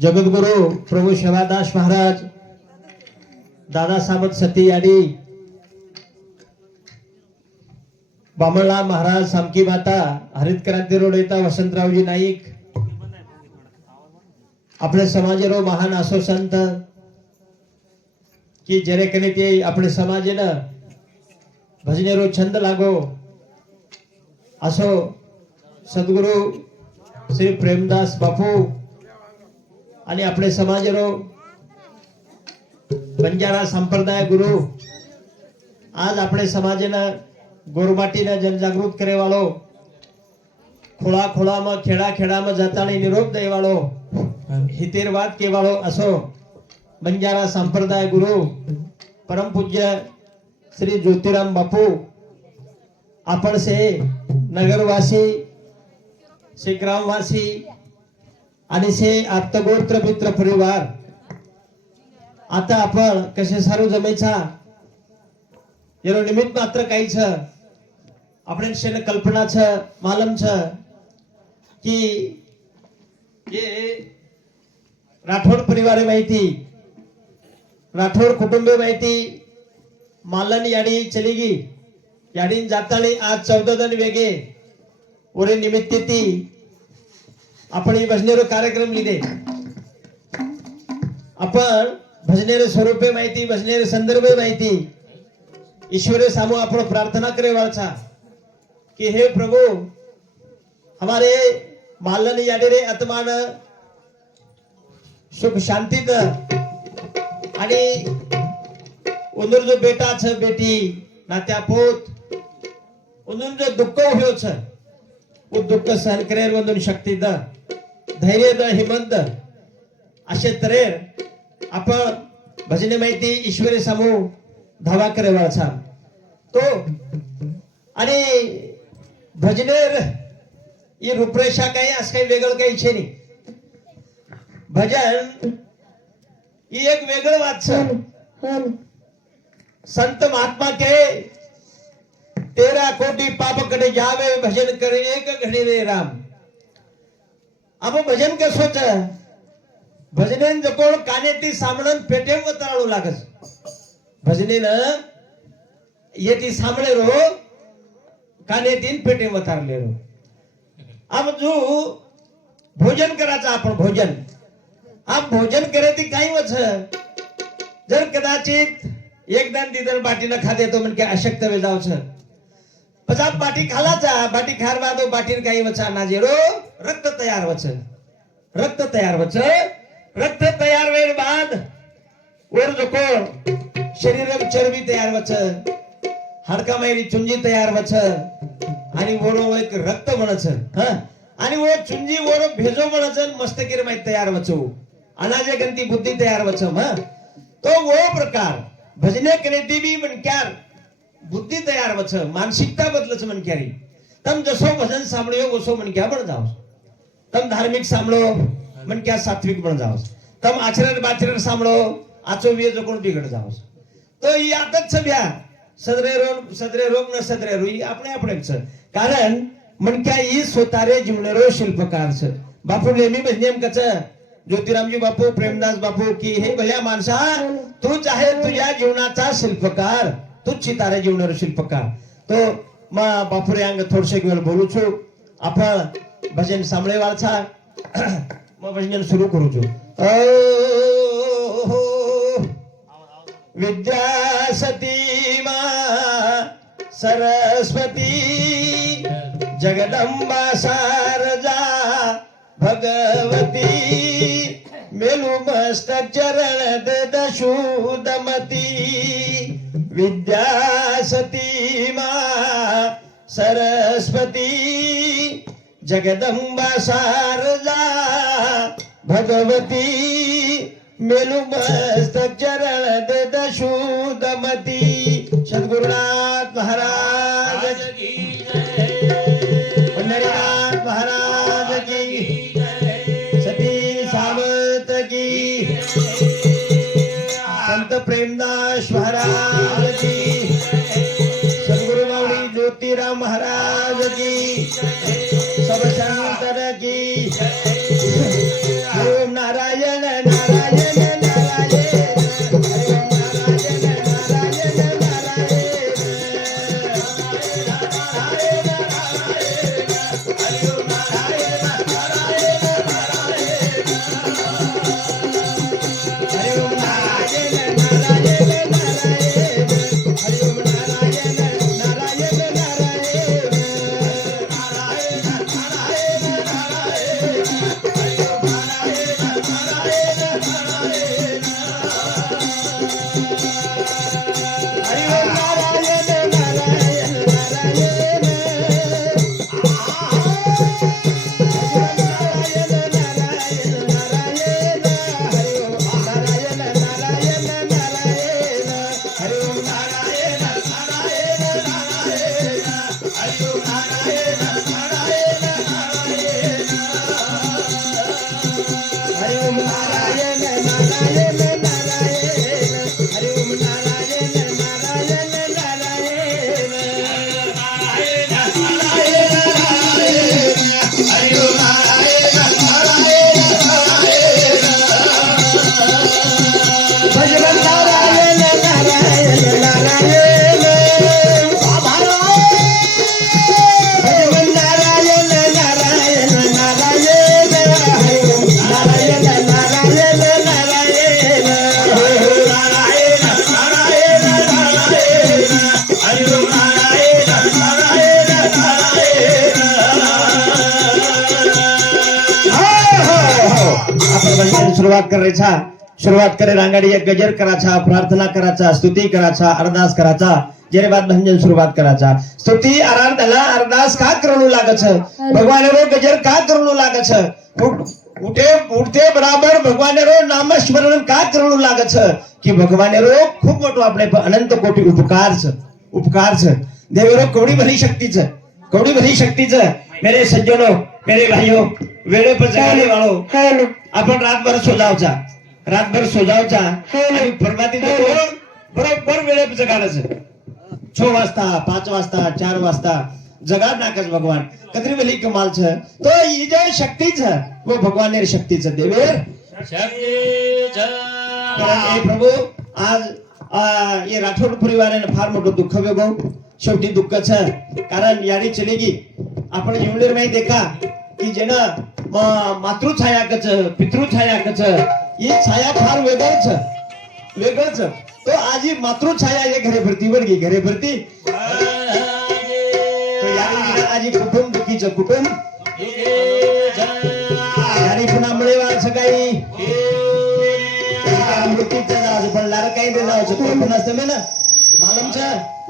जगद्गुरु प्रभू शिवादास महाराज, दादासाहेब सती याडी, बामणला महाराज, सामकी माता, हरित क्रांती रोड येता वसंतरावजी नाईक, अपने समाजरो महान असो संत की जरे कने ते अपने समाजेन भजनेरो छंद लागो असो सद्गुरु श्री प्रेमदास बापू आणि अपने समाजरो बंजारा संप्रदाय गुरु आज अपने समाजेना गोरमाटीना जनजागृत करे वालो, खोळा खोळा में खेड़ा खेड़ा में जातानी निरोप दे वालो, हितेरवाद के वालो असो बंजारा संप्रदाय गुरु परम पूज्य श्री ज्योतिराम बापू, आपण से नगरवासी, से ग्रामवासी आणि से आप्तगोत्र मित्र परिवार, आता आपण कसे सारू जमेचा यारो निमित्त मात्र काही छ आपण शेन कल्पना छ मालम छ की ये राठोड परिवार माहिती, राठोड कुटुंब माहिती, मालन याडी चली गी, याडी जाताळी आज 14 जण वेगे ओरे निमित्त ती आपण भजनेरो कार्यक्रम लिहिले, आपण भजनेरे स्वरूपे माहिती, भजनेरे संदर्भे माहिती, ईश्वरे सामू आपण प्रार्थना करे वाचा कि हे प्रभु हमारे मालन याडी रे आत्मान सुख शांती द आणि उंदर जो बेटा छ बेटी नात्या पोत उंदर जो दुःख होयो छ वो दुःख सहन करे वंदन शक्ती द धैर्य द हिम्मत द असे तरेर आपण भजने माहिती ईश्वरी समूह धावा करे वाचा तो आणि भजनेर ही रूपरेषा काही असं काही वेगळं काही छे नाही, भजन ही एक वेगळं वाच संत महात्मा के 13 कोटी पाप कटे जावे भजन करे एक घड़ी रे राम। अब भजन के सोच भजनेन जकोळ कानेती सामणन पेटेम वतराळू लागस, भजनेन येती सामणे रो कानेतीन पेटेम वतारले रो। अब जो भोजन करायचं आपण भोजन, आप भोजन करे ती काही वच जर कदाचित एक दान दिदर बाटी न खाते तो मन के अशक्त वे जावच पचा बाटी खालाचा, बाटी खार बादो बाटीन काही वचा नाजेरो रक्त तयार वच, रक्त तयार वच, रक्त तयार वेर बाद वर जको शरीर चरबी तयार वच, हाडका मायरी चुंजी तयार वच आणि वरो एक रक्त बनच ह आणि वो चुंजी वरो भेजो बनच मस्तकीर माय तयार वचो अनाजे गंती बुद्धी तयार वचम ह तो वो प्रकार भजने करे देवी मनक्यार बुद्धी तयार वच मानसिकता बदलच मनक्यारी तम जसो भजन सांभळ्यो वसो मनक्या बन जाओ, तम धार्मिक सांभळो मनक्या सात्विक बन जाओ, तम आचरण बाचरण सांभळो आचो वे जकोण बिगड जाओ। तो ही आदत छब्या सदरे रोग न सदरे रुई अपने अपने छ कारण मनक्या ही स्वतारे जीवनेरो शिल्पकार छ। बापू नेहमी नेम कच ज्योतिरामजी बापू प्रेमदास बापू की हे भल्या माणसा तूच आहे तुझ्या जीवनाचा शिल्पकार, तूच चितारे जीवनारो शिल्पकार। तो मा बापू रे अंग थोडसे वेळ बोलू छु आपण भजन सांभळे वाचा मग भजन सुरू करू छु। विद्या सती मा सरस्वती जगदंबा सारजा भगवती मेलु मस्तक चरण दशूदमती। विद्या सती मा सरस्वती जगदंबा सारजा भगवती मेलु मस्तक चरण दशूदमती। सद्गुरुनाथ महाराज की जय, पंढरीनाथ महाराज की जय, सती सावत की, संत प्रेमदास महाराज की, सद्गुरु माऊली ज्योतिराम महाराज की, सब संतर की, ओम नारायण आपण भजन सुरुवात करायचा शुरुआत करे रांगाडी एक गजर कराचा प्रार्थना कराचा स्तुती कराचा अरदास कराचा जेरे बाद भजन शुरुआत कराचा स्तुति आराधना अरदास का करणू लागछ भगवान रो गजर का करणू लागछ उठे उठते बराबर भगवान रो नाम स्मरण का करणू लागछ की भगवान रो खूप मोठो આપણે अनंत कोटी उपकार छ देवरो कवडी भरी शक्ती छ मेरे सज्जनों मेरे भाइयों वेळे पर जगाने वाळो आपण रातभर सोजावचा आणि प्रभाती बरोबर वेळे पर जगाडच 6 वाजता 5 वाजता 4 वाजता जगाड नाकच भगवान कतरी वेली कमाल छ तो ई जे शक्ती छ वो भगवान ने शक्ती छ देवेर शक्ती छ कारण प्रभु आज ये राठोड परिवाराने फार मोठं दुःख वेगो शेवटी दुःख छ कारण याडी चलेगी आपण एवढेर माहिती देखा की जेना मातृछाया कच पितृछाया कच ये छाया फार वेगळच तो आज ही मातृछाया ये घरे भरती तो यारी आज कुटुंब दुखीच कुटुंब यारी पुन्हा मिळेवा सकाळी मृत्यूचं जाऊ पण लार काही दे जाऊ पण असतं ना मालूम छ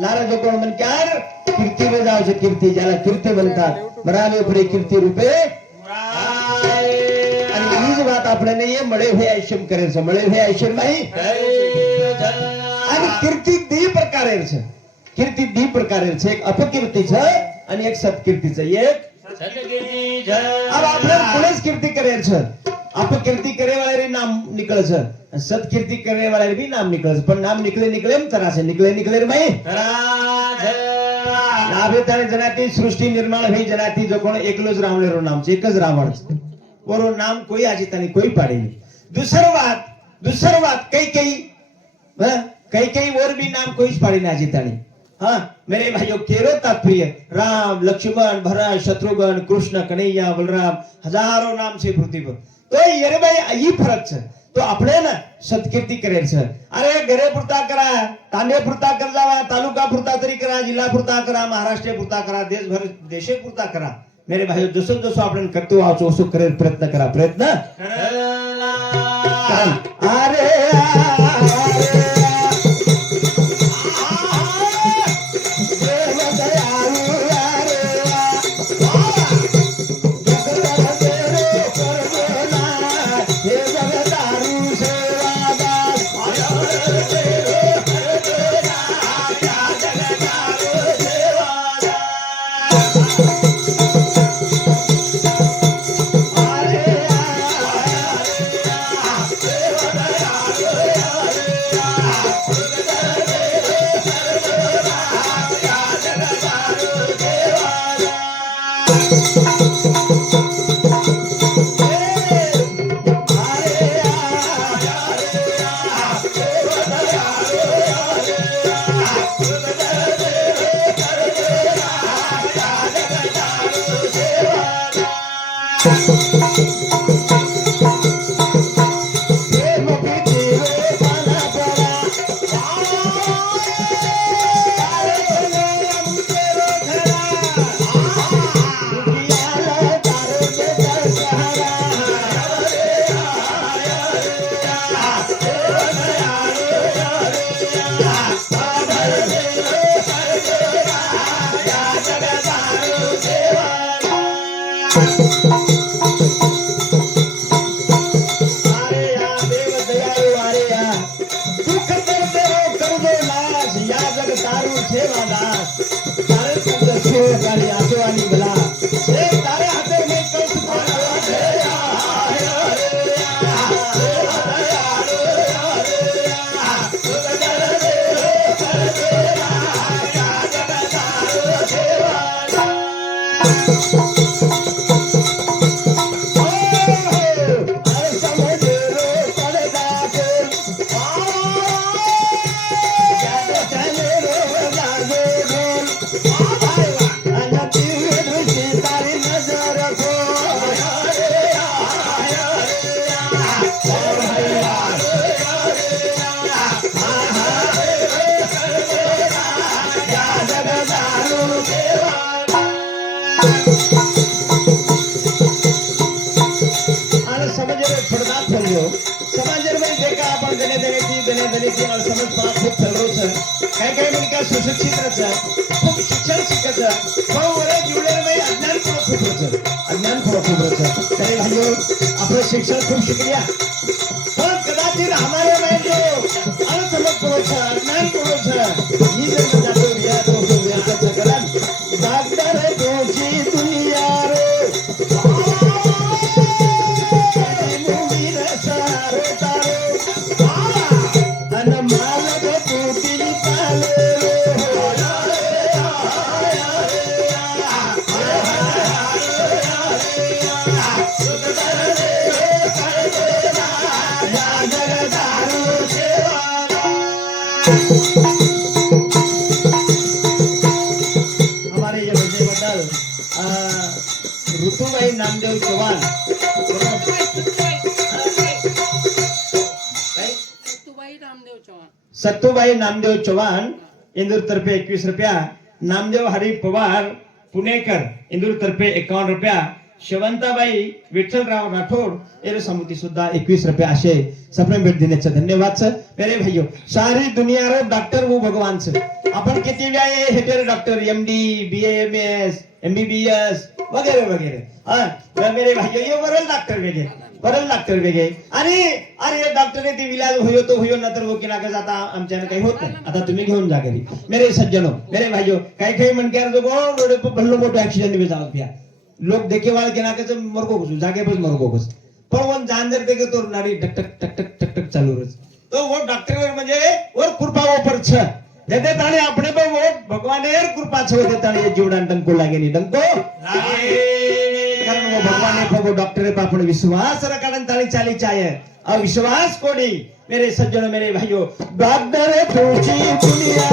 लारा जो कोण म्हण क्यार कीर्ती में जाऊ कीर्ती ज्याला कीर्ती म्हणतात मरावे पुढे कीर्ती रूपे आणि हीच बात આપણે નહીં મળે હોય આશ્રમ કરે છે મળે હોય આશ્રમ નહીં आणि कीर्ती दी प्रकारे છે एक अपकीर्ती છે અને એક સત્કીર્તી છે એક સત્કીર્તી છે अब આપણે पुलिस कीर्ती करे છે अपकीर्ती करे वाले नाम निकळे છે सत्कीर्ती करे वाले भी नाम निकळे છે पण नाम निकळे एम तरा છે निकळे भाई लाभे तारे जनाती सृष्टि निर्माण भई जनाती जो कोण एकलो ज रावणेरो नाम છે એક જ रावण ઓરો નામ કોઈ આજે તાની કોઈ પાડે નહીં दूसर बात कई और भी नाम कोई पाड़ी ना जीतानी हाँ मेरे भाइयों केरो तात्पर्य राम लक्ष्मण भरत शत्रुघ्न कृष्ण कन्हैया बलराम हजारों नाम से पृथ्वी पर तो ये रे भाई ये फरक है तो આપણે ને સત્કીર્તિ કરે છે અરે ઘરે પૂરતા કરા તાંડે પૂરતા કર જાવા તાલુકા પૂરતા તરી કરા જિલ્લા પૂરતા કરા મહારાષ્ટ્ર પૂરતા કરા દેશે પૂરતા કરા मेरे भाई जसो आपण करतो आहोत ओसो करे प्रयत्न करा प्रयत्न अरे समाजर फडदार फल्यो समाजर में देखा आपण गणे देण्याची और समजपणा खूप फलरोच काय काय म्हणजे सुशिक्षित रच खूप शिक्षण शिकत भाऊ वरे जीवनात में अज्ञान खूप रच काही भाइयों आपण शिक्षण खूप शिकलिया पण कदाचित हमारे में जो अनसमझ अज्ञान ही जर जातो रिया तो सकलन डॉक्टर दोची दुनिया रे हमारे ये बच्चे बदल ऋतुभाई नामदेव चौहान सत्तूबाई नामदेव चौहान इंदूर तर्फे 21 रुपया नामदेव हरी पवार पुणेकर इंदूर तर्फे 51 रुपया शवंताबाई विठ्ठलराव राठोड एरो समिती सुद्धा 21 रुपये असे सप्रेम भेट देण्याचं धन्यवाद सर मेरे भाइयों सारी दुनिया रो डॉक्टर वो भगवान सर आपण किती वेळा हेटर डॉक्टर एमडी बीएमएस एमबीबीएस वगैरे वगैरे हां मेरे भाइयों ये वरल डॉक्टर वेगे आणि अरे डॉक्टर ने ती इलाज होयो तो होयो नंतर वो किना का जाता आमच्याने काही होत नाही आता तुम्ही घेऊन जा घरी मेरे सज्जनो मेरे भाइयों काही म्हणके जो रोड पे भल्लो मोठो ऍक्सिडेंट में जावत पिया लोग देखे वाले के नाके मरगो घुसू जागे पर मरगो घुस पण वन जान जर देखे तो नारी टक टक टक टक टक टक चालू रच तो वो डॉक्टर म्हणजे और कृपा ऊपर छ देते ताणे अपने पे वो भगवान एर कृपा छ देते ताणे जीवडान डंको लागे नी डंको लागे कारण वो भगवान ने वो डॉक्टर पे आपण विश्वास रखन ताणी चाली चाहे अविश्वास कोडी मेरे सज्जनों मेरे भाइयों डॉक्टर पूछी दुनिया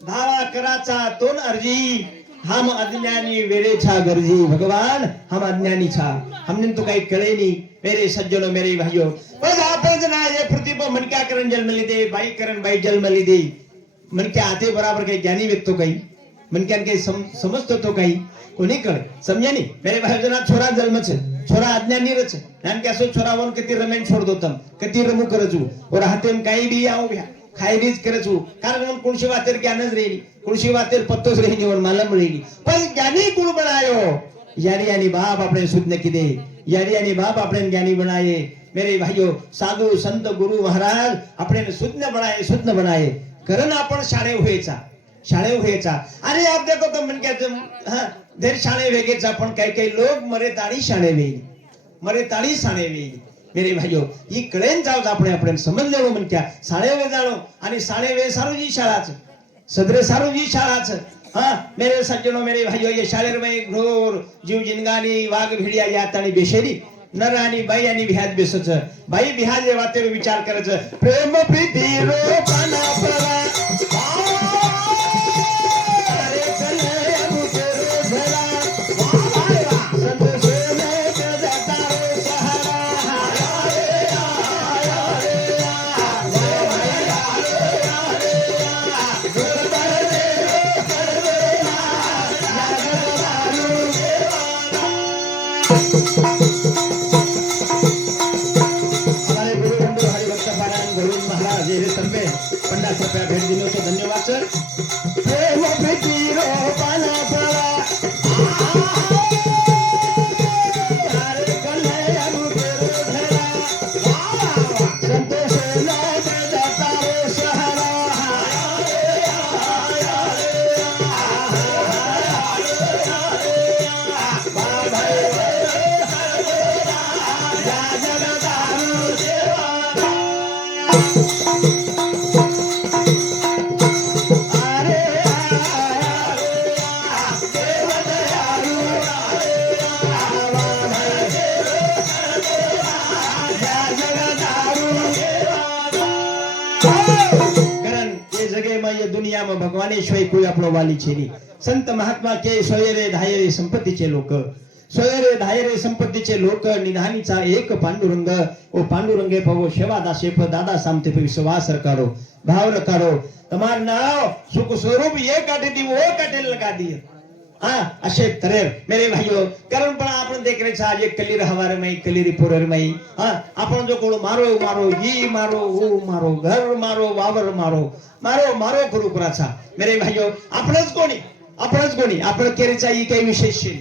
धावा कराचा तोन अर्जी हम अज्ञानी वेरे छा गर्जी भगवान हम अज्ञानी छा हमने तो कहीं करे नहीं मेरे सज्जनों मेरे भाइयों बस आपण ना ये पृथ्वी पर मन क्या करन जन्म ली दे बाई करन बाई जन्म ली दे मन क्या आते बराबर काही ज्ञानी व्यक्तो काही मन क्या काही समजतो तो काही कोणी कळे समझे नहीं मेरे भाई जना छोरा जन्म छे छोरा अज्ञानी रच नान क्या सो छोरा वन कती रमेन छोड़ दोतम कती रमू करजू और हाथे में काही भी आओ भ्या खायरीज करचू कारण कुणशी वातेर ज्ञानच रेनी कुणशी वातेर पत्तोच रेनी और मालम रेनी पण ज्ञानी कुण बनायो यानी यानी बाप अपने सुधने किदे यानी बाप अपने ज्ञानी बनाए मेरे भाइयों साधु संत गुरु महाराज अपने सुधने बनाए करण आपण शाळे व्हायचा अरे आप देखो तो मन क्या हां देर शाळे वेगेचा पण काही लोक मरे ताणी शाळे वेई मेरे भाइयों ही कळेन जाऊ आपण आपण समजलेलो म्हण क्या साळे वे जाणो आणि साळे वे सारूजी शाळाच सदरे सारूजी शाळाच हां मेरे सज्जनों मेरे भाइयों ये शाळेर में घोर जीव जिनगानी वाघ भिडिया यात आणि बेशेरी नर आणि बाई आणि बिहाज बेसच बाई बिहाज वातेर विचार करच प्रेम प्रीती रो पाना परा भेट दिलो तो धन्यवाद सर प्रेम प्रीति रो पाना पड़ा अरे कन्हैया नु तेरो धरा संतोष लागे जाता रे कारण એ જગ્યામાં એ દુનિયામાં ભગવાને સિવાય કોઈ આપણો વાલી છે નહીં. સંત મહાત્मा के सोयरे धायरे संपत्तीचे लोक सोयरे धायरे संपत्तीचे लोक निधानीचा एक पांडुरंग ओ पांडुरंगे पवो सेवा दासे प दादा सामते पे विश्वास रकारो भाव रकारो તમાર નાવ સુખ સ્વરૂપ એ કાઢી દી ઓ કાઢે લગા દી हाँ अशे तरेर मेरे भाइयों कारण पण आपण देख रहे आज एक कलीर हवारे में कलीरी पोरेर में हाँ आपण जो कोण मारो मारो ई मारो ओ मारो घर मारो वावर मारो मारो मारो करू कराचा मेरे भाइयों आपणच कोणी आपण केरीचा ई काही विशेष नाही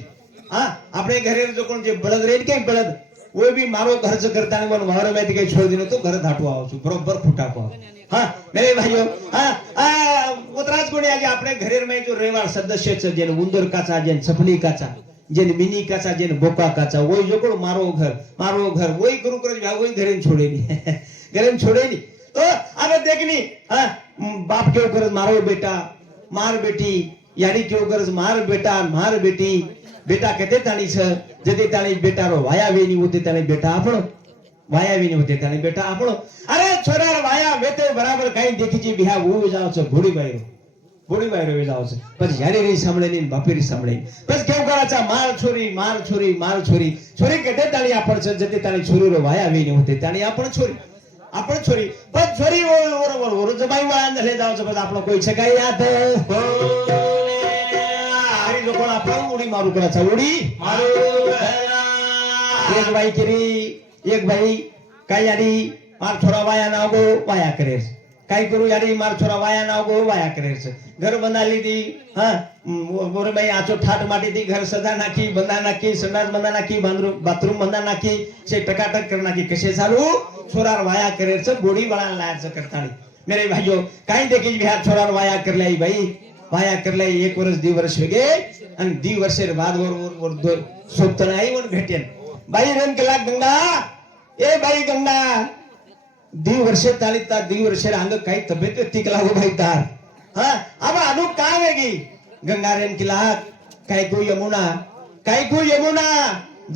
हाँ આપણે ઘરે જો કોણ જે બળદ રેડ કે બળદ वो भी मारो खर्च करता नहीं वावर में कहीं छोड़ देने तो घर धाटवा आओ बरोबर फुटाको हाँ मेरे भाइयों हाँ उतराज कोणी आज अपने घरेर में जो रेवाड़ सदस्य છે જેને ઉંદર કાચા જેને સપની કાચા જેને મિની કાચા જેને બોકા કાચા वही जो कोण मारो घर वही गुरु कर वही घरे छोड़े नहीं तो अबे देखनी हाँ बाप के ऊपर मारो बेटा मार बेटी यानी के ऊपर मार बेटा मार बेटी बेटा कहते ताणी छ जदे ताणी बेटा रो वाया वेनी होते ताणी बेटा आपणो वाया वेनी होते ताणी बेटा आपणो अरे छोरा वाया वेते बराबर काई देखी जी बिहा वो जाओ छ घोड़ी बायरो वे जाओ छ પછી यारी री સાંભળે ની બાપેરી સાંભળે બસ કેવું કરાचा मार छोरी छोरी कहते ताणी आपण छ जदे ताणी छोरी रो वाया वेनी होते ताणी आपण छोरी पण छोरी ओर जबाई वाळा नले जाओ छ बस आपलो कोई छ काय याद लोकों आपण उडी मारू कराचा उडी मारू एक बाई केरी एक बाई काय यारी मार छोरा वाया नागो वाया करे काय करू यारी मार छोरा वाया नागो वाया करे घर बनाली दी हां बोरे भाई आचो ठाट माटी दी घर सदा नाखी बंदा नाखी संडास बंदा नाखी बाथरूम बंदा नाखी से टकाटक कर नाखी कसे चालू छोरा वाया करे गोडी वाळा लायच करतानी मेरे भाइयों काय देखी बिहार छोरा वाया करलाई भाई वाया करलाई एक वर्ष 2 वर्ष वेगे आणि 2 वर्षेर बाद वर सोपतन आई वन भेटेन बाई रन केला गंगा ए बाई गंगा 2 वर्षे तालिता 2 वर्षेर अंग काही तब्येत टिकला हो भाई तार हां अब अनु का वेगी गंगा रेन केला काय को यमुना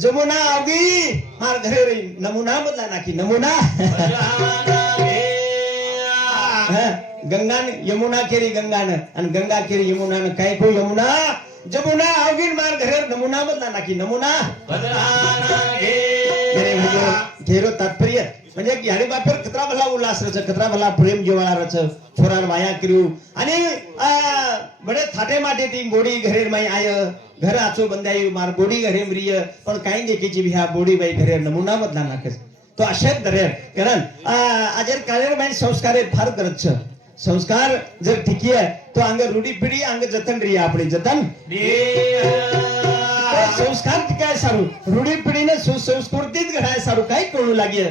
जमुना आगी मार घरे रे नमुना बदला नाकी नमुना गंगा यमुना केरी गंगान आणि गंगा केरी यमुना काय को यमुना जमुना आवगीन मार घरे नमुना बदला नाकी नमुना बदला नागे मेरे भाइयों घेरो तात्पर्य म्हणजे याडी बापर कतरा भला उल्लास रच कतरा भला प्रेम जेवाळा रच छोरान वाया करू आणि बडे थाटे माटे ती बोडी घरे माई आय घर आचो बंदाई मार बोडी घरे मरिय पण काही देखीची बिहा बोडी बाई घरे नमुना बदला नाकस तो अशेच दरेर कारण आजर कालेर माई संस्कारे फार करत छ संस्कार जर ठीक आहे तो अंग रूढी पिढी अंग जतन री आपली जतन संस्कार काय सारू रूढी पिढीने सुसंस्कृतीत घडाय सारू काय कळू लागे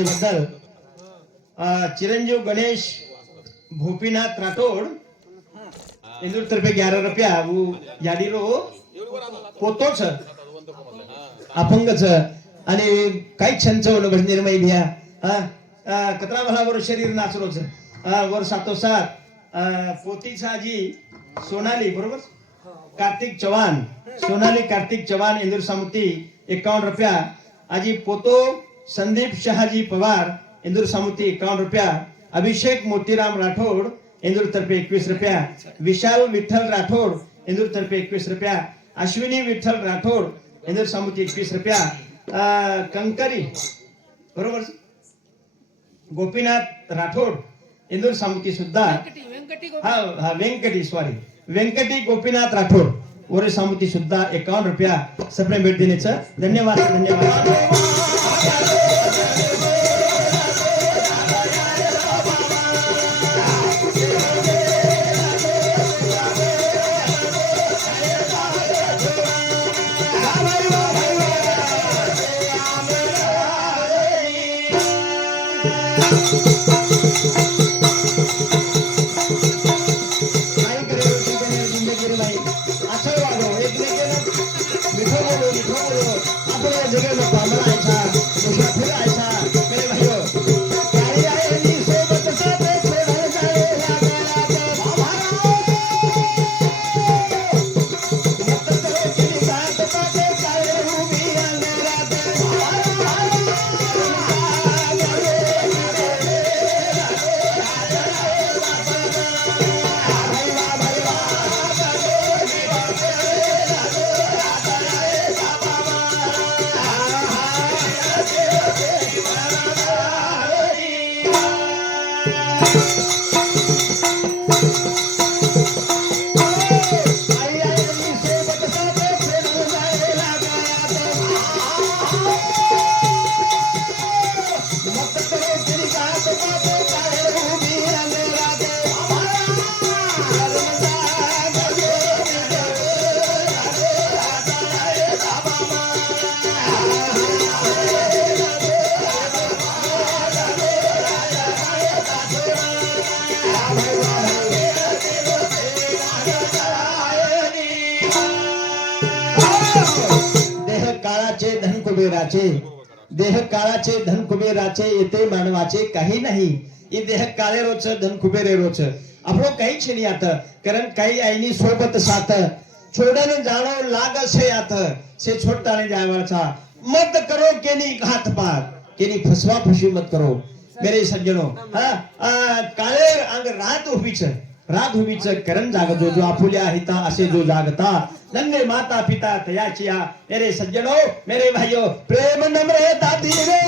बद्दल चिरंजीव गणेश भूपीनाथ राठोड इंदूर तर्फे 11 रुपया वो याडीरो पोतो छ अपंग छ आणि काही छंचवलं भजनीर मै भिया कतरा भला वर शरीर नाचरो छ वर सातोसात पोती छाजी सोनाली बरोबर कार्तिक चव्हाण सोनाली कार्तिक चव्हाण इंदूर सामुती 51 रुपया आजी पोतो संदीप शहाजी पवार इंदूर सामुती 51 रुपया अभिषेक मोतीराम राठोड इंदूर तर्फे 21 रुपया विशाल विठ्ठल राठोड इंदूर तर्फे 21 रुपया अश्विनी विठ्ठल राठोड इंदूर सामुती 21 रुपया कंकरी बरोबर गोपीनाथ राठोड इंदूर सामुती सुद्धा हा वेंकटी सॉरी व्यंकटी गोपीनाथ राठोड वर सामुती सुद्धा 51 रुपया सप्रे भेट देण्याचं धन्यवाद धन्यवाद. देह काळाचे धन कुबेराचे येते मानवाचे काही नाही. ये देह काळे रोच धन कुबेरे रोच આપણો કઈ છે ની આત કારણ કઈ આઈની સોબત સાથ છોડન જાણો લાગ છે આત से છોડતાને જાયવા છા મત કરો કેની ઘાત પાત કેની ફસવા ફસી મત કરો मेरे सज्जनो. काळे अंग रात उभी छ करण जागतो जो आपुल्या हिता असे जो जागता नन्हे माता पिता तयाचिया. मेरे सज्जनो मेरे भाइयों प्रेम नम्रता धीरे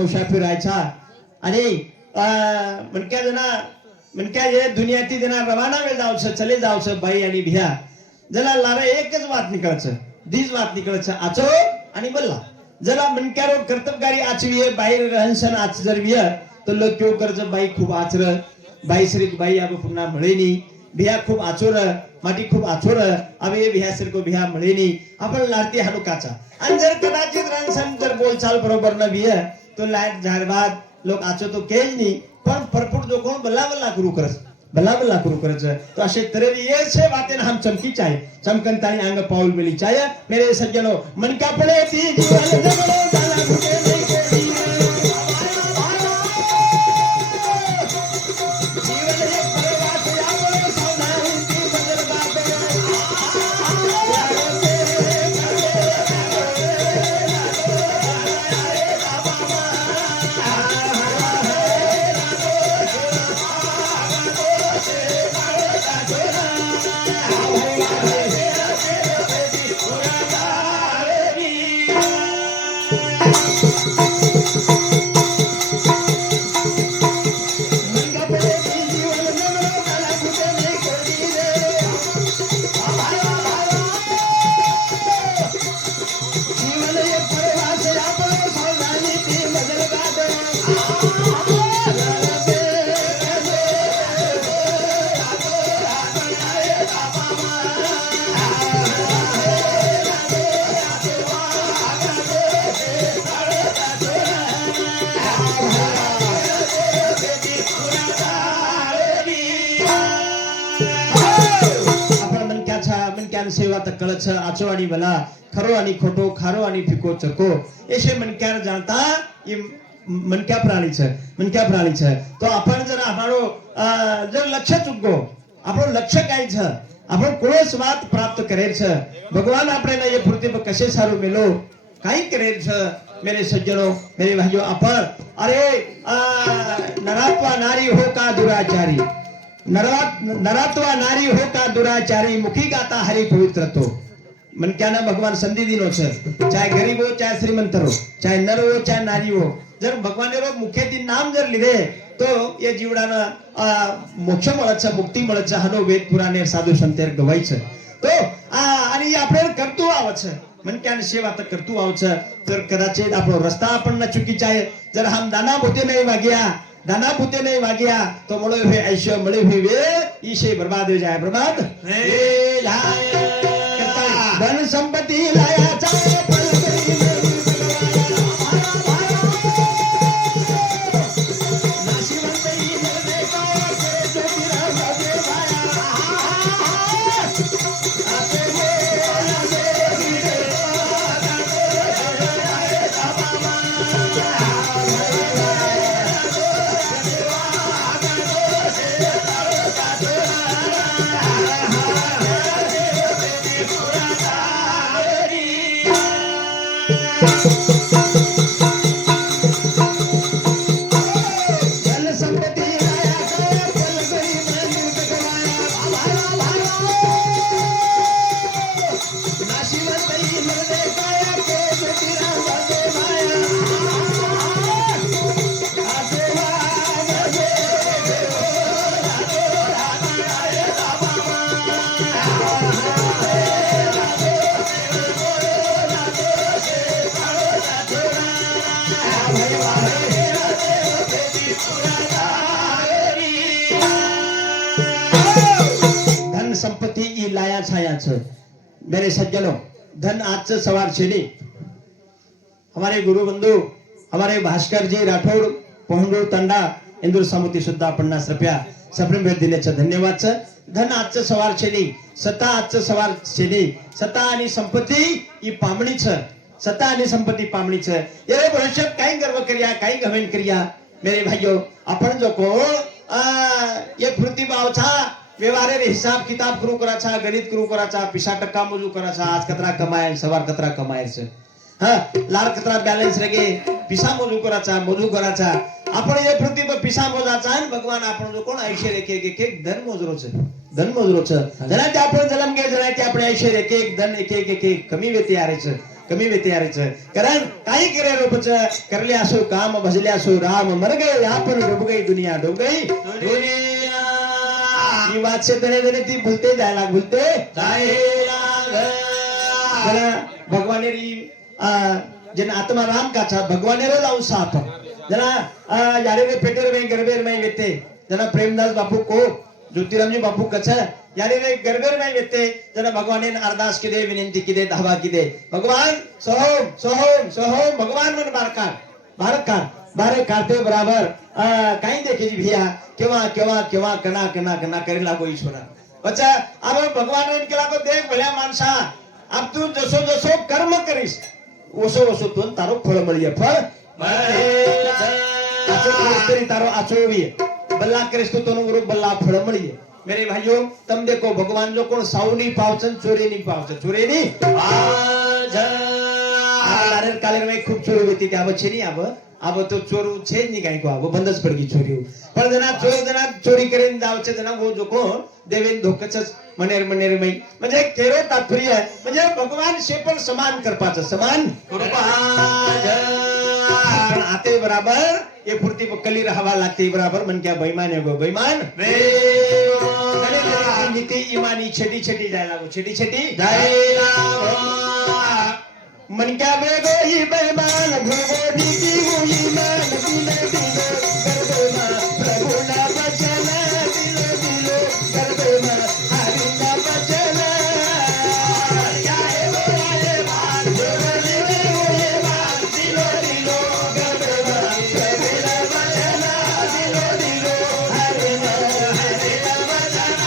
मुसाफिर राहायचा आणि म्हणक्या जना म्हणक्या हे दुनियाती जना रवाना वे जावचं चले जावचं बाई आणि भिया जला लारा एकच बात निकळचं दीज बात निकळचं आचो आणि बल्ला जला म्हणक्या रो कर्तबगारी आचवी बाहेर रहनसन आच जर विय तो लोक क्यों कर्ज बाई खूप आचर बाई श्रीत बाई अब पुन्हा मळेनी भिया खूप आचोर माटी खूप आचोर अबे भिया सरको भिया मळेनी आपण लारती हाडुकाचा आणि जर कदाचित रहनसन जर बोलचाल बरोबर न भिय तो लाइट झारबाद लोक आचो तो केज नहीं पण परपुर जो कोण बल्ला बल्ला करू करज तो असे तरेरी ये से बातें हम चमकी चाहे चमकन तानी अंग पाउल मिली चाहे. मेरे सज्जनों मन का पड़े ती जीवन जगलो जाला भुगे नहीं कोई जीवन एक बर्बाद यावो सौना उनकी बदल बात સેવા તો કળ છે આચો આની વલા ખરો આની ખોટો ખારો આની ફીકો ચરકો એશે મનક્યાર જાણતા એ મનક્યા પ્રાણી છે તો આપણે જરા આપણો જર લક્ષ્ય ચૂકો આપણો લક્ષ્ય કાઈ છે આપણો કોઈ સ્વાદ પ્રાપ્ત કરે છે ભગવાન આપણે એ પૃથ્વી પર કશે સારું મેલો કાઈ કરે છે मेरे सज्जनों मेरे भाइयों अपन अरे नरात्वा नारी हो का दुराचारी नरात्वा नारी हो का दुराचारी मुखी गाता हरि पवित्र तो मन क्या ना भगवान संधि दिनो छे चाहे गरीब हो चाहे श्रीमंत हो चाहे नर हो चाहे नारी हो जर भगवान रो मुख्य दिन नाम जर લીધે તો એ જીવડાના મોક્ષ મળે છે મુક્તિ મળે છે હનો વેદ પુરાણે સાધુ સંતેર ગવાય છે તો અને આપણે કરતું આવે છે मन क्या सेवा तर करतू आवच तर कदाचित आपलो रस्ता आपण न चुकीचा आहे जर हम दाना भूते नहीं वाग्या तो मळे हुए ऐश्वर्य मळे हुए वे ईशे बर्बाद हो जाए बर्बाद धन संपत्ति लाया चाहे संपत्ति ई लाया छाया छ मेरे सज्जनों धन आज से सवार छे नहीं हमारे गुरु बंधु हमारे भास्कर जी राठौड़ पोहंडू तंडा इंदुर समुती सुद्धा पन्ना रुपया सप्रेम भेट दिल्याचं धन्यवाद छ धन आज से सवार छे नहीं सत्ता आज से सवार छे नहीं सत्ता आणि संपत्ति ई पामणी छ सत्ता आणि संपत्ति पामणी छ ये भविष्यात काही गर्व करिया काही घमंड करिया मेरे भाइयों आपण जो कोण ये पृथ्वी भाव छा व्यवहार हिसाब किताब करू कराचा गणित करू कराचा पिसा टक्का मोजू कराचा आज कतरा कमाय सवार कतरा कमाय छे हां लार कतरा बैलेंस रगे पिसा मोजू कराचा आपण ये पृथ्वी पर पिसा मोजाचा आणि भगवान आपण जो कोण ऐश्वर्य एक धन मोजरो छे जरा ते आपण जन्म घे जरा ते आपण ऐश्वर्य एक धन एक कमी वेते आरे छे कारण काही करे रोपच करले असो काम भजले असो राम मर गए आपण डूब गई दुनिया ये बात से तने ती भूलते जायला भगवान री जन आत्मा राम का था भगवान रे लाऊ साथ जना यारे रे पेटर में गरबेर में वेते जना प्रेमदास बापू को ज्योतिराम जी बापू कछा यारे रे गरबेर में वेते जना भगवान ने अरदास की दे विनंती की दे धावा की दे भगवान सोहम भगवान मन बारे काटे बराबर काही देखे जी भैया केवा कना करे लागो ईश्वरा बच्चा अब भगवान ने केला को देख भल्या माणसा अब तू जसो कर्म करीस ओसो तू तारो फळ मळीए फळ तरी तारो आचोवी बल्ला करीस तो गुरु बल्ला फळ मळीए मेरे भाइयों तुम देखो भगवान जो कोण सावनी पावचन चोरी नहीं पावच लारेर कालेर में खूब चोरी होती त्या बच्चे नहीं अब तो चोर छे नहीं काई को अब बंदच पडगी चोरी पण जना चोरी करेन जावचे जना वो जो को देवेन धोकच मनेर मई म्हणजे केरो तात्पर्य म्हणजे भगवान शे पण समान करपाचं समान पण आते बराबर ये फुर्ती कली राहावा लागते बराबर मन क्या बेईमान है गो बेईमान नीति ईमानी छेटी जायला मन क्या बेगो ही बेईमान भगो नीति वो ईमान दिलो गरबेमा प्रभु ना बचन दिलो गरबेमा हरि ना बचन क्या है वो ये मान दिलो गरबेमा प्रभु ना बचन दिलो हरि ना बचन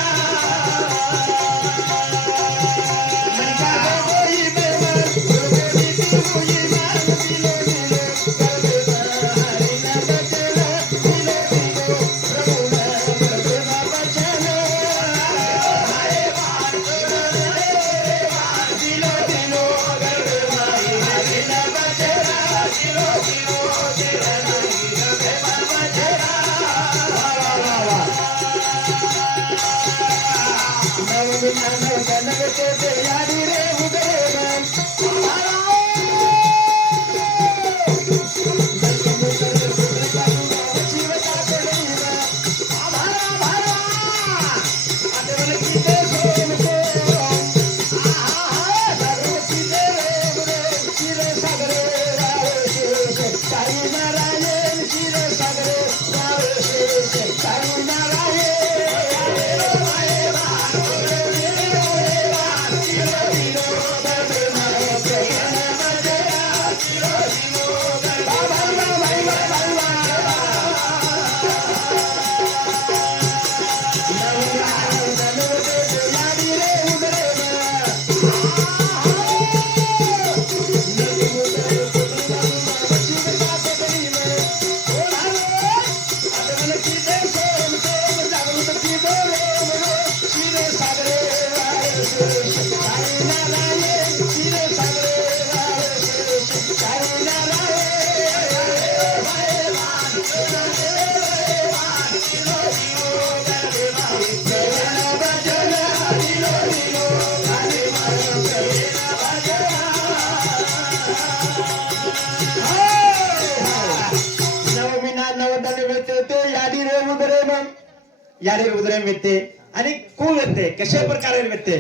याडे उदरे मिळते आणि कू येते कशा प्रकारे मिळते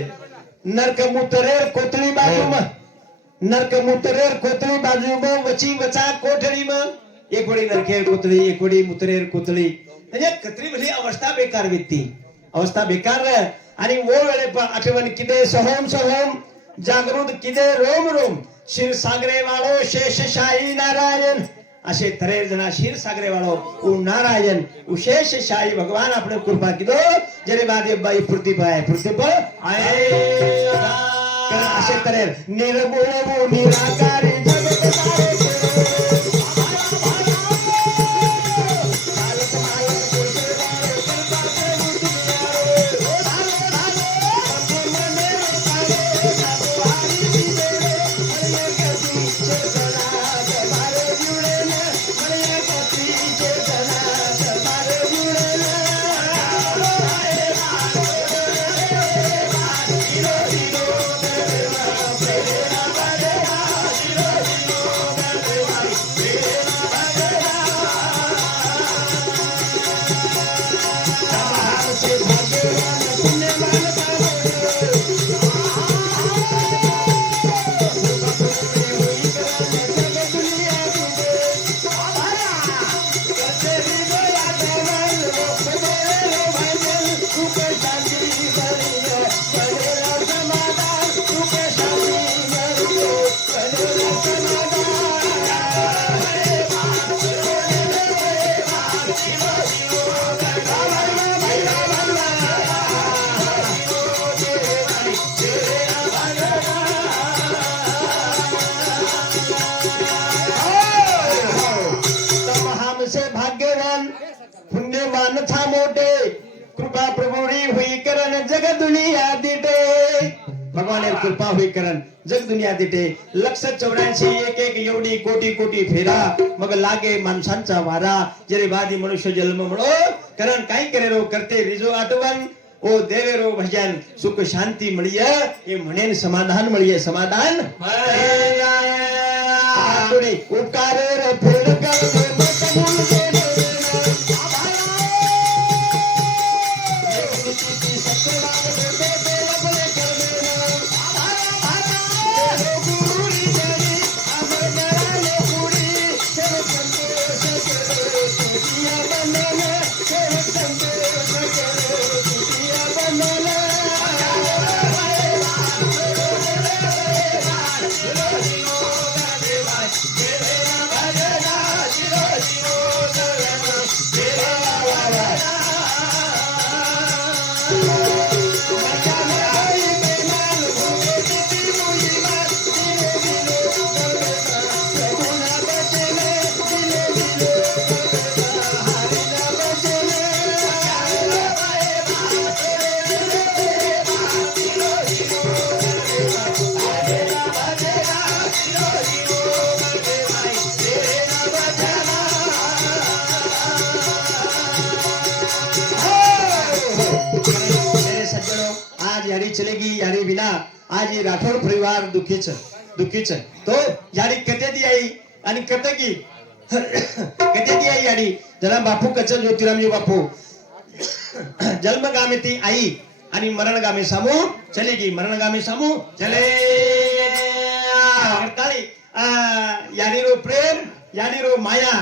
नरकमुतरेर कोथळी बाजू नरकमुतरेर कोथळी बाजू वची वचा कोठडी एक वडी नरखेर कोथळी एक वडी मुतरेर कोथळी म्हणजे कत्री भली अवस्था बेकार व्यक्ती अवस्था बेकार आणि वो वेळे आठवण किदे सोहम सोहम जागृत किदे रोम रोम क्षीरसागरे वाळो शेषशाही नारायण असे तरेर जना क्षीरसागरे वाळो उ नारायण उशेष शाही भगवान अपने कृपा किदो जरे बादे बाई प्रतिभ आए असे तरेर निर्गुण निराकारी जगत सारे पुण्यवान था मोटे कृपा प्रभुरी हुई करन जग दुनिया दिटे भगवान कृपा हुई करन जग दुनिया दिटे 184 एक एवढी कोटी कोटी फेरा मग लागे माणसांचा वारा जरे बादी मनुष्य जन्म म्हणो करण काय करे रो करते रिजो आठवण ओ देवे रो भजन सुख शांती मिळिये हे म्हणेन समाधान मिळिये समाधान उपकार रे फेड कर आज ही राठोड परिवार दुखीच तो याडी कते आई आणि कते की कते आई याडी जना बापू कच ज्योतिरामजी बापू जन्म गामे ती आई आणि मरण गामे सामू चलेगी मरण गामे सामू चले काळी यानी रो प्रेम यानी रो माया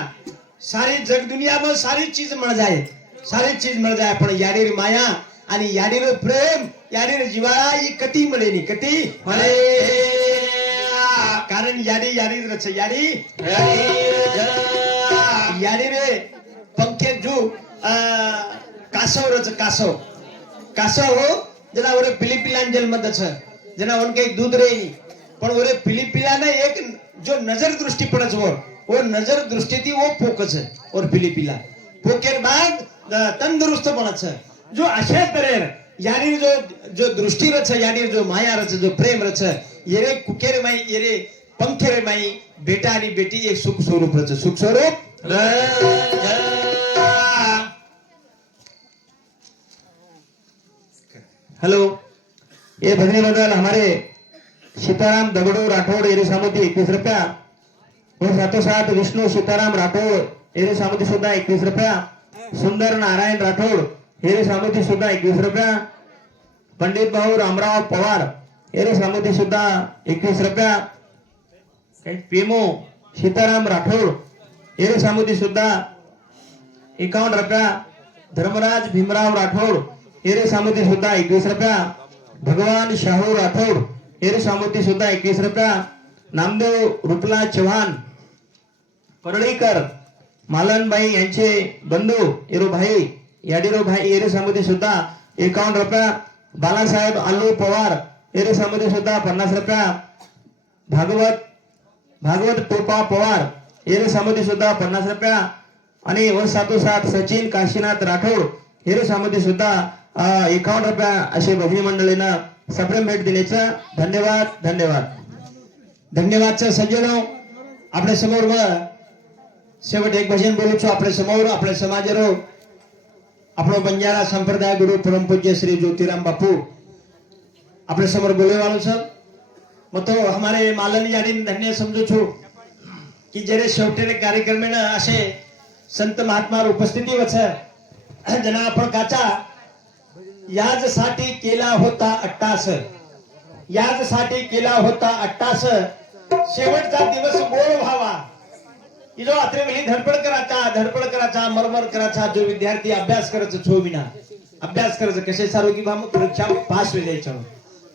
सारी जग दुनिया में सारी चीज मिल जाए पण याडी री माया आणि याडी रो प्रेम याडी रे जिवाळा ही कती मिळे नी कती मिळे कारण याडी रच याडी रे पंखे जो कासव रच कासव हो जना ओरे फिलिपिलान जन्म दछ जना उनके दूध रे नी पण ओरे फिलिपिलाने एक जो नजर दृष्टि पड़च वो नजर दृष्टि थी वो पोकच और फिलिपिला पोकेर बाद तंदुरुस्त बनच जो अशा तरेर यानी जो दृष्टि रच यानी जो माया रच जो प्रेम रच येरे कुकेर माई येरे पंखेर माई बेटा आणि बेटी एक सुख स्वरूप रच सुख स्वरूप हेलो ये भजनी मंडल हमारे सीताराम दगड़ू राठौड़ एरे सामुदी 21 रुपया और साथों साथ विष्णु सीताराम राठौड़ एरे सामुदी सुद्धा 21 रुपया सुंदर नारायण राठौड़ एरे सामुदी सुद्धा 21 रुपया पंडित भाऊ रामराव पवार एरे सामुदी सुद्धा 21 रुपया पेमो सीताराम राठौड़ एरे सामुदी सुद्धा 51 रुपया धर्मराज भीमराव राठौड़ एरे सामुदी सुद्धा 21 रुपया भगवान शाहू राठौड़ एरे सामुदी सुद्धा 21 रुपया नामदेव रुपला चव्हाण परळीकर मालनबाई यांचे बंधू एरो भाई याडीरो भाई एरे सामुदी सुद्धा 51 रुपया बालासाहेब आलू पवार एरे सामुदी सुद्धा 50 रुपया भागवत टोपा पवार एरे सामुदी सुद्धा 50 रुपया आणि व साथोसाथ सचिन काशीनाथ राठोड एरे सामुदी सुद्धा 51 रुपया असे भजनी मंडळीनं सप्रेम भेट दिल्याचं धन्यवाद सज्जनो आपल्या समोर शेवट एक भजन बोलू छो आपल्या समोर आपल्या समाजरो આપણો બંજારા સંપ્રદાય ગુરુ પરમ પૂજ્ય શ્રી જ્યોતિરામ બાપુ આપણે સમોર બોલેવાનું છે मैं तो हमारे मालन यादी धन्य समजू छू की जरे शेवटेरे कार्यक्रम असे संत महात्मा उपस्थिती वच जना आपण काचा याज साठी केला होता अट्टास शेवटचा दिवस गोड व्हावा जो रात्री वेळी धडपड कराचा मरमर कराचा जो विद्यार्थी अभ्यास करायचं छोविना अभ्यास करायचं कसे सारो की भाम परीक्षा पास हो जायचं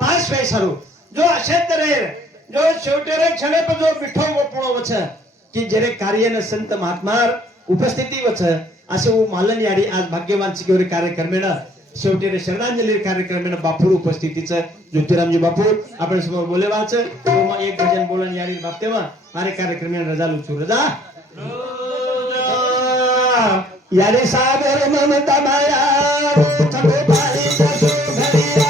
पास वे सारो जो अशेतर जो शेवटेरे क्षणे पर जो मिठो वपुणो वच की जरे कार्य न संत महात्मा उपस्थिती वच असे वो मालन याडी आज भाग्यवान सिक्योरी कार्यक्रमेन शेवटेरे श्रद्धांजली कार्यक्रमेन बापूर उपस्थितीचं ज्योतिरामजी बापू आपण समोर बोलेवाच तो एक भजन बोलन याडी बापतेवा मारे कार्यक्रमेन रजा लुचू रजा याडी सागर ममता माया थको पाई जसो घरिया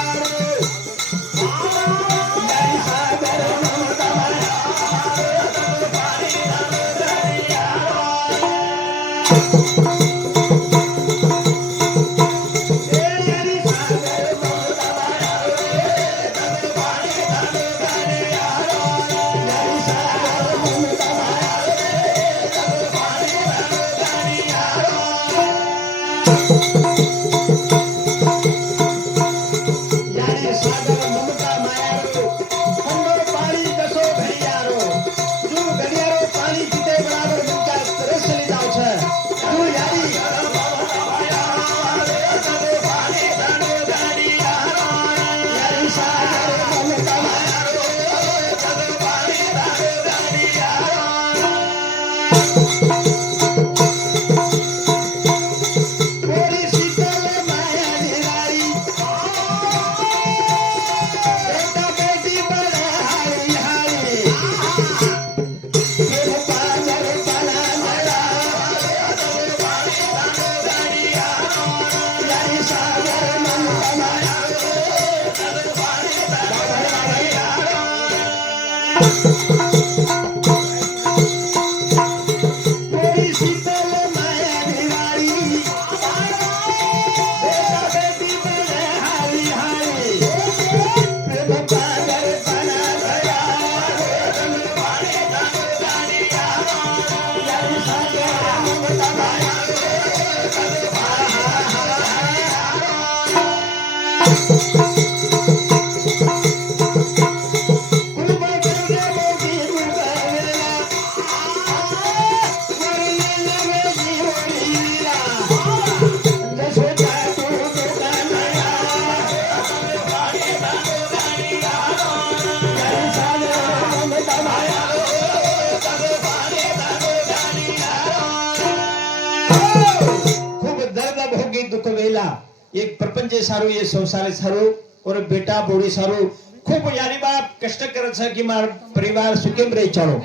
दुख वेला एक प्रपंच सारू ये संसार सारू और बेटा बोड़ी सारू खूब यानी बाप कष्ट करत छ कि मार परिवार सुखेम रही चलो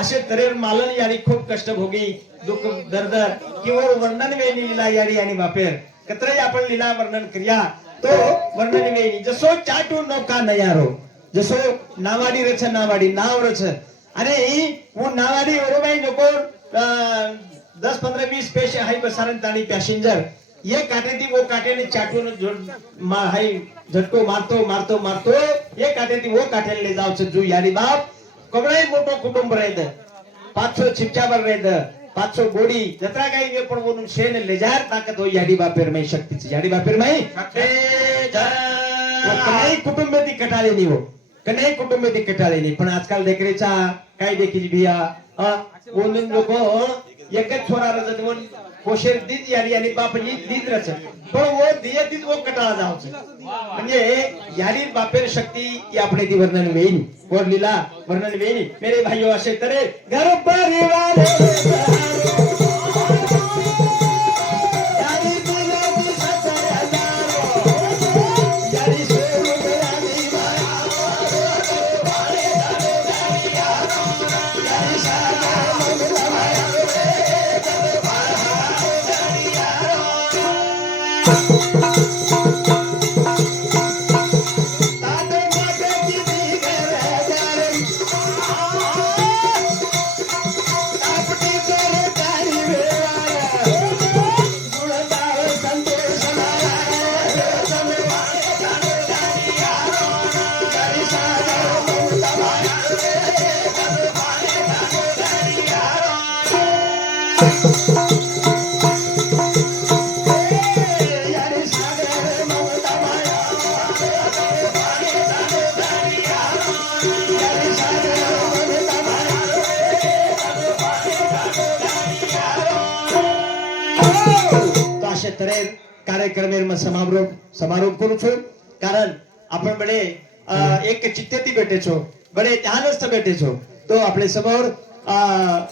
असे तरेर मालन यानी खूब कष्ट भोगी दुख दर्द किंवा वर्णन वेणी लीला यारी आणि बापेर कतरे आपण लीला वर्णन करिया तो वर्णन वेणी जसो चाटू नौका नयारो जसो नावाडी रच नावाडी नाव रच अरे वो नावाडी ओरोबाई नको 10 15 20 पेशे हाई बसारन ताणी पॅसेंजर ये काटे थी वो काटे ने चाटून हाई झटको मारतो मारतो मारतो ये काटे थी वो काटे ले जाओ जू यारी बाप कवळाई मोठो कुटुंब रहेत 500 चिपचाबर रहेत 500 गोडी जत्रा काही वे पण बोलून शेन ले जार ताकत हो याडी बापेर में शक्तीच याडी बापेर में कनाई कुटुंब ती कटाळे नी हो कनाई कुटुंब ती कटाळे नी पण आजकाल देखरेचा काय देखील भिया बोलून लोक एकच छोरा रजत म्हणून कोशेर दीद यारी आणि बापजी दीद रच पण वो दिये दीद वो कटाळा जावच म्हणजे यारी बापेर शक्ती या अपने ती वर्णन वेणी और लीला वर्णन वेणी मेरे भाइयों असे तरे घर परिवार कार्यक्रम समारोप करू छो कारण आपण बडे एक चित्तेती बैठे छो बडे ध्यानस्थ बैठे छो तो आपले समोर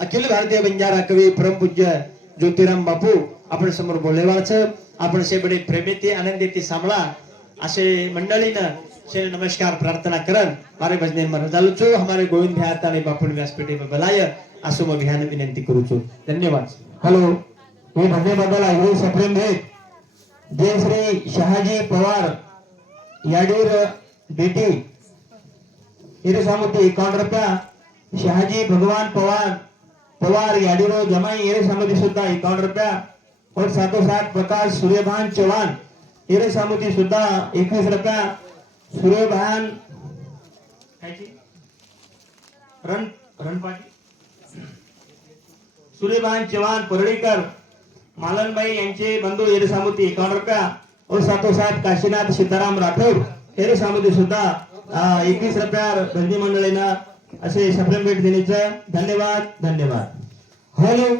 अखिल भारतीय बंजारा कवी परमपूज्य ज्योतिराम बापू आपण समोर बोलेवा छ आपण से बडे प्रेमेती आनंदेती सांभळा असे मंडळीनं से नमस्कार प्रार्थना करन मारे भजने मन चालू छो हमारे गोविंद भ्याता ने बापू व्यासपीठे में बलाय असो मग ध्यान विनंती करू छो धन्यवाद हेलो मी भजने बदल आहे सप्रेम भेट जय श्री शहाजी पवार याडीर बेटी इरेसामती 51 रुपया शहाजी भगवान पवार याडीरो जमाई इरेसामती सुद्धा 51 रुपया और साथोसाथ प्रकाश सूर्यभान चौहान इरेसामती सुद्धा 21 रुपया सूर्यभान सूर्यभान चौहान परळीकर मालनबाई यांचे बंधू एरेसामुती 51 रुपया और साथोसाथ काशीनाथ सीताराम राठौर एरेसामुती सुद्धा 21 रुपया भजनी मंडळींना असे सप्रेम भेट देण्याचं धन्यवाद. हेलो